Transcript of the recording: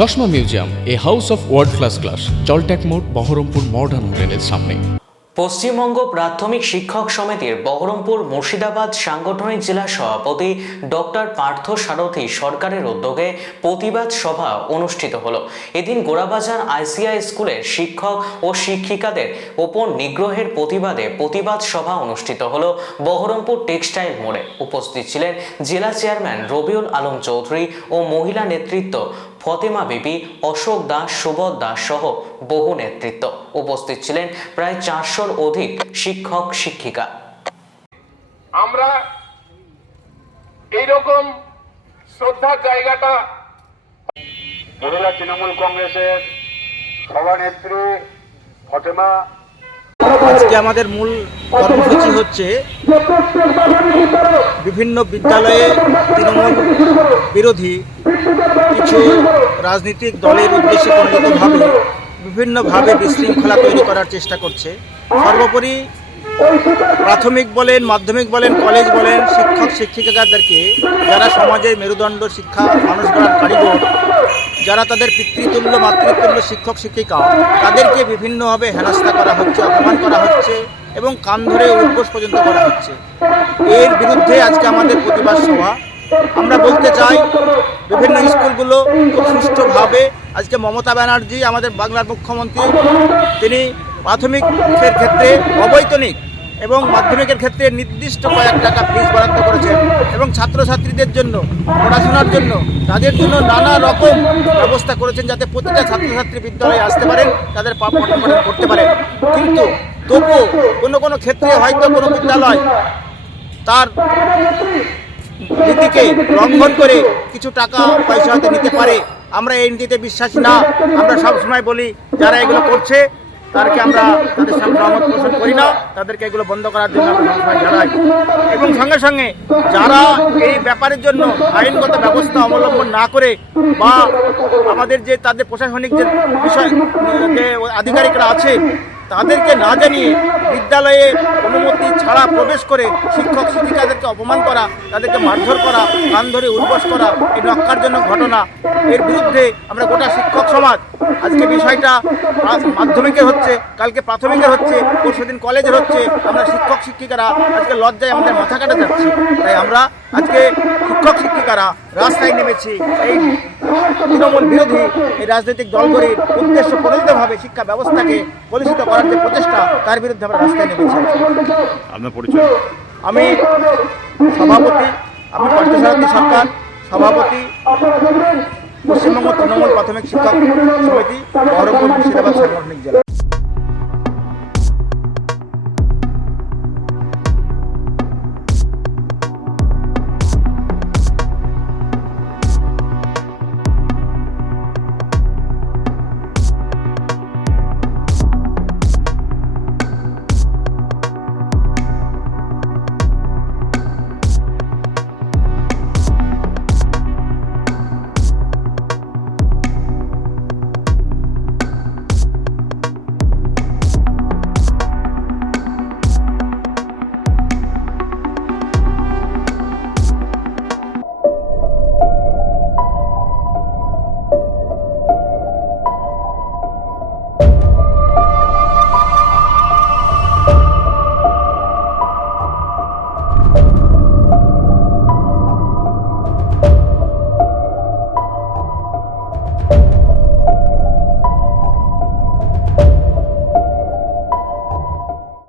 চশমা museum, a house of world class, জলট্যাক মোড়, বহরমপুর মডার্ন হোটেলের সামনে। পশ্চিমবঙ্গ প্রাথমিক শিক্ষক সমিতির বহরমপুর মুর্শিদাবাদ সাংগঠনিক জেলা সভাপতি ডক্টর পার্থ সারথী সরকারের উদ্যোগে প্রতিবাদ সভা অনুষ্ঠিত হলো। এদিন গোড়াবাজার আইসিআই স্কুলের শিক্ষক ও শিক্ষিকাদের ওপর নিগ্রহের প্রতিবাদে প্রতিবাদ সভা অনুষ্ঠিত হলো বহরমপুর টেক্সটাইল মোড়ে। উপস্থিত ছিলেন জেলা চেয়ারম্যান রবিউল আলম চৌধুরী ও মহিলা নেতৃত্ব ফতেমা বিবি, অশোক দাস, সুবোধ দাস সহ বহু নেতৃত্ব। উপস্থিত ছিলেন প্রায় 400-র অধিক শিক্ষক শিক্ষিকা। আমরা এইরকম শ্রদ্ধার জায়গাটা মহিলা তৃণমূল কংগ্রেসের সভানেত্রী ফতেমা। আজকে আমাদের মূল কর্মসূচি হচ্ছে বিভিন্ন বিদ্যালয়ে তৃণমূল বিরোধী কিছু রাজনৈতিক দলের উদ্দেশ্যে পরিণতভাবে বিভিন্নভাবে বিশৃঙ্খলা তৈরি করার চেষ্টা করছে। সর্বোপরি প্রাথমিক বলেন, মাধ্যমিক বলেন, কলেজ বলেন, শিক্ষক শিক্ষিকাদেরকে যারা সমাজের মেরুদণ্ড, শিক্ষা মানুষ গড়ার কারিগর, যারা তাদের পিতৃতুল্য মাতৃতুল্য শিক্ষক শিক্ষিকা, তাদেরকে বিভিন্নভাবে হেনস্থা করা হচ্ছে, অপমান করা হচ্ছে এবং কান ধরে উদ্বোস পর্যন্ত করা হচ্ছে। এর বিরুদ্ধে আজকে আমাদের প্রতিবাদ সভা। আমরা বলতে চাই বিভিন্ন স্কুলগুলো খুব সুষ্ঠুভাবে, আজকে মমতা ব্যানার্জি আমাদের বাংলার মুখ্যমন্ত্রী, তিনি প্রাথমিকের ক্ষেত্রে অবৈতনিক এবং মাধ্যমিকের ক্ষেত্রে নির্দিষ্ট কয়েক টাকা ফিস বরাদ্দ করেছেন এবং ছাত্রছাত্রীদের জন্য পড়াশোনার জন্য তাদের জন্য নানা রকম ব্যবস্থা করেছেন যাতে প্রতিটা ছাত্রছাত্রী বিদ্যালয়ে আসতে পারেন, তাদের পঠন করতে পারেন। কিন্তু তবুও কোনো ক্ষেত্রে হয়তো কোনো বিদ্যালয় তার নীতিকে লঙ্ঘন করে কিছু টাকা পয়সা হয়তো নিতে পারে। আমরা এই নীতিতে বিশ্বাসী না। আমরা সবসময় বলি যারা এগুলো করছে তাদেরকে আমরা তাদের সঙ্গে সহমত পোষণ করি না, তাদেরকে এগুলো বন্ধ করার জন্য আমরা সবসময় জানাই। এবং সঙ্গে সঙ্গে যারা এই ব্যাপারের জন্য আইনগত ব্যবস্থা অবলম্বন না করে বা আমাদের যে তাদের প্রশাসনিক যে বিষয় যে আধিকারিকরা আছে তাদেরকে না জানিয়ে বিদ্যালয়ে অনুমতি ছাড়া প্রবেশ করে শিক্ষক শিক্ষিকাদেরকে অপমান করা, তাদেরকে মারধর করা, কান ধরে উদ্বোস করা, এই ন্যক্কারজনক ঘটনা, এর বিরুদ্ধে আমরা গোটা শিক্ষক সমাজ আজকে বিষয়টা মাধ্যমিকের হচ্ছে, কালকে প্রাথমিকের হচ্ছে, পরশুদিন কলেজের হচ্ছে। আমরা শিক্ষক শিক্ষিকারা আজকে লজ্জায় আমাদের মাথা কাটা যাচ্ছি। তাই আমরা আজকে শিক্ষক শিক্ষিকারা রাস্তায় নেমেছি এই তৃণমূল বিরোধী এই রাজনৈতিক দলগুলির উদ্দেশ্য প্রণোদিতভাবে শিক্ষা ব্যবস্থাকে কলুষিত করার যে প্রচেষ্টা, তার বিরুদ্ধে আমরা রাস্তায় নেমেছি। আপনার পরিচয়? আমি সভাপতি, আমি পার্থ সারথী সরকার, সভাপতি পশ্চিমবঙ্গ তৃণমূল প্রাথমিক শিক্ষক সমিতি, বহরমপুর মুর্শিদাবাদ সাংগঠনিক জেলা।